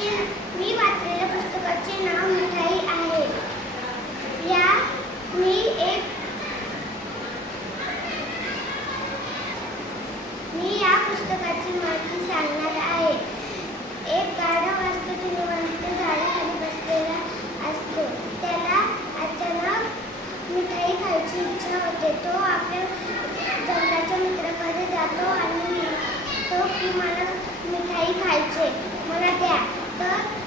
मी वाचलेल्या पुस्तकाचे नाव मिठाई आहे. मी या पुस्तकाची माहिती सांगणार आहे. एक गाढव असतो, तो निवांत झाडाखाली बसलेला असतो. त्याला अचानक मिठाई खायची इच्छा होते. तो आपल्या जंगलाच्या मित्राकडे जातो आणि म्हणतो की मला मिठाई खायची, मला द्या. तर